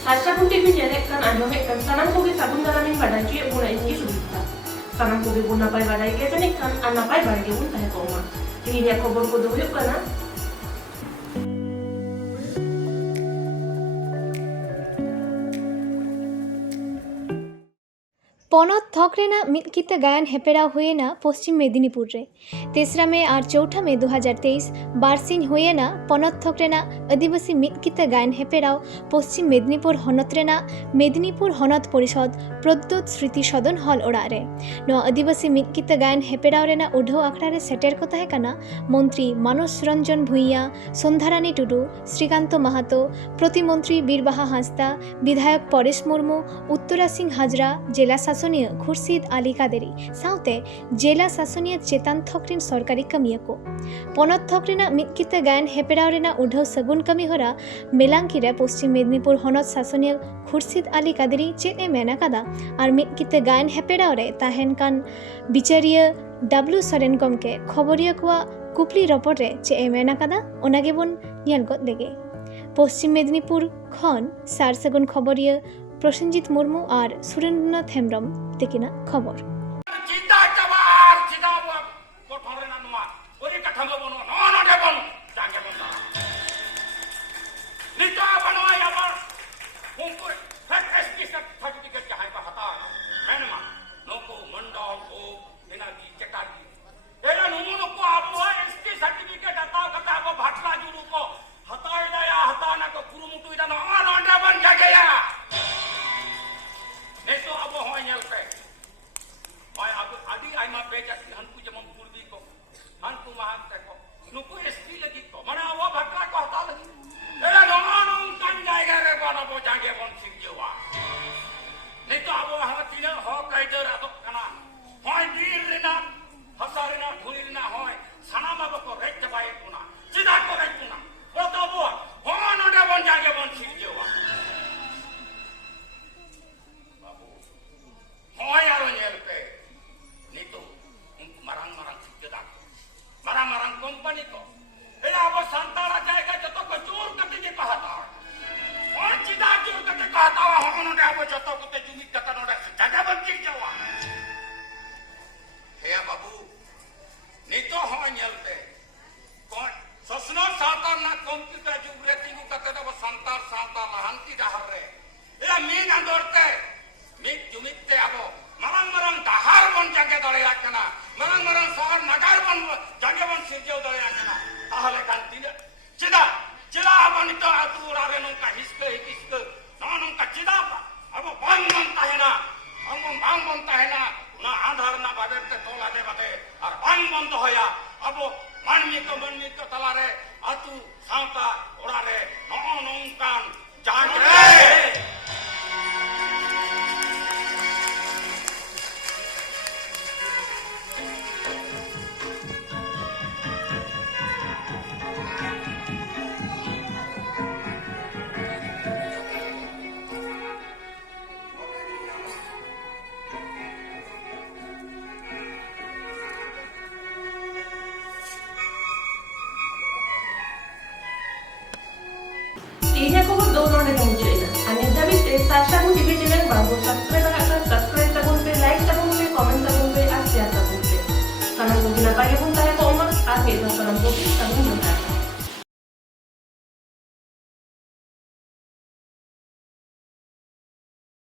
Sabun TV nyerek kan anjome kan sanang kogi sabun dalamin badai cuy guna ini sudah. Sanang kogi guna pai badai ke jenik kan anak pai badai guna teh koma. Ini dia kobar kodo yuk kana. पनत थकरेना मिदकिता गायन हेपेरा हुएना पश्चिम मेदिनीपुर रे 3 मे और 4 मे 2023 बारसिन हुएना पनत थकरेना आदिवासी मिदकिता गायन हेपेराव पश्चिम मेदिनीपुर हनत रेना मेदिनीपुर हनत परिषद प्रद्योत स्मृति सदन hall ओड़ा रे no आदिवासी मिदकिता गायन हेपेराव रेना उढ़ो आखड़ा रे सेटेर को ताहे कना मंत्री मानस रंजन भुइया संधारानी टुडू श्रीकांत माहातो प्रतिमंत्री बीरबाहा हांसदा विधायक परेश मुर्मू उत्तरा सिंह हाजरा जिला शासनीय खुर्शीद आली कादेरी साउते जिला शासनीय चेतन थकरिन सरकारी कमिया को पनत थकरिना मिदकिता गायन हेपेराव रेना उढ़ो सगुन कमी होरा मेलांकीरे पश्चिम मेदिनीपुर हनत शासनीय खुर्शीद आली कादेरी चेत ए मेना कादा और मिदकिता गायन हेपेराव रे ताहेन कान बिचारिया डब्ल्यू सरेन गमके खबरिया कोआ कुपली रपट रे चे ए मेना कादा ओनागे बोन ᱧᱮᱞ गद लेगे पश्चिम मेदिनीपुर खन सार सगुन खबरिया प्रसेनजीत मुर्मू और सुरेंद्रनाथ हेम्ब्रम तेकिना खबर Ini aku buat download dari muncul. Ane tapi Sabun TV channel baru subscribe akan subscribe sabun pe like sabun pe comment sabun pe share sabun pe. Karena mungkin apa yang pun saya komen, aku itu sabun pe sabun